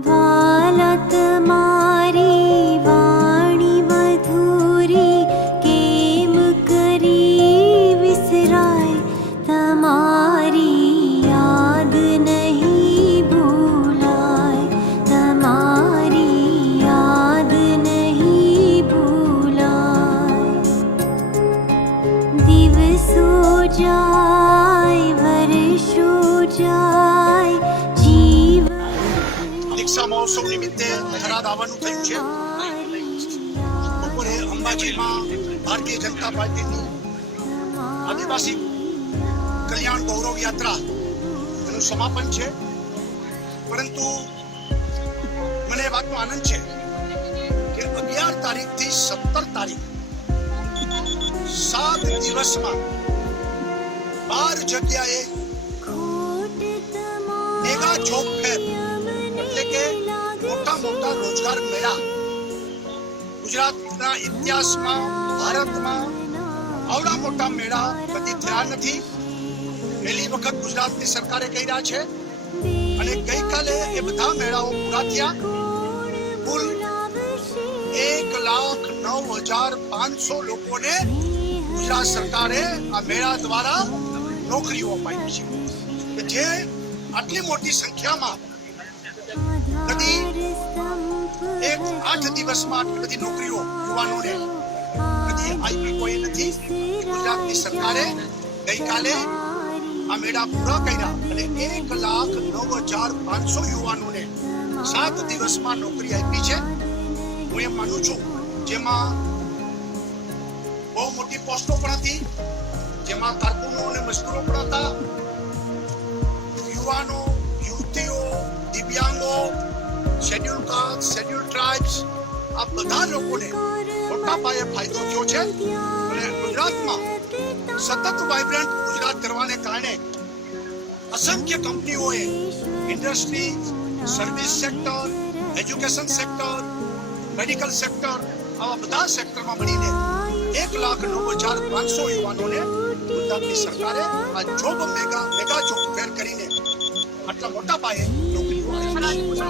વાલા તમારી વાણી મધુરી કેમ કરી વિસરાય, તમારી યાદ નહીં ભૂલાય, તમારી યાદ નહીં ભૂલાય. દિવસો જાય વર્ષો જાય, દીક્ષા મહોત્સવ નિમિત્તે થરાદ આવવાનું થયું છે. બપોરે અંબાજીમાં ભારતીય જનતા પાર્ટીની આદિવાસી કલ્યાણ ગૌરવ યાત્રા એનું સમાપન છે. પરંતુ મને એ વાતનો આનંદ છે કે 11 તારીખથી 17 તારીખ 7 દિવસમાં 12 જગ્યાએ મેગા જોબ ફેર એટલે કે મોટા મોટા રોજગાર મેળા ગુજરાતના ઇતિહાસમાં ભારતમાં આવડા મોટા મેળા કદી થયા નથી. પહેલી વખત ગુજરાતની સરકારે કર્યા છે અને ગઈકાલે એ બધા મેળાઓ પૂરા થયા. કુલ 1,09,500 લોકોને ગુજરાત સરકારે આ મેળા દ્વારા નોકરીઓ અપાઈ છે. જે આટલી મોટી સંખ્યામાં કદી 8 દિવસમાં આટલી બધી નોકરીઓ યુવાનોને કદી આપી કોઈ નથી. ગુજરાતની સરકારે ગઈકાલે આ મેળા પૂરા કર્યા અને 1,09,500 યુવાનોને 7 દિવસમાં નોકરી આપી છે. હું એમ માનું છું જેમાં બહુ મોટી પોસ્ટો પણ હતી, જેમાં કારકુનો અને મજદૂરો પણ હતા, યુવાનો, યુવતીઓ, દિવ્યાંગો, શેડ્યુલ કાસ્ટ, શેડ્યુલ ટ્રાઇબ્સ, આ બધા લોકોને મોટા પાયે ફાયદો થયો છે. અને ગુજરાતમાં સતત વાઇબ્રન્ટ ગુજરાત કરવાને કારણે અસંખ્ય કંપનીઓએ industry, service sector, education sector, medical sector, આવા બધા સેક્ટરમાં મળીને 1,09,500 યુવાનોને ગુજરાતની સરકારે આ જોબ મેગા જોબ ફેર કરીને આટલા મોટા પાયે નોકરીઓ આપી છે.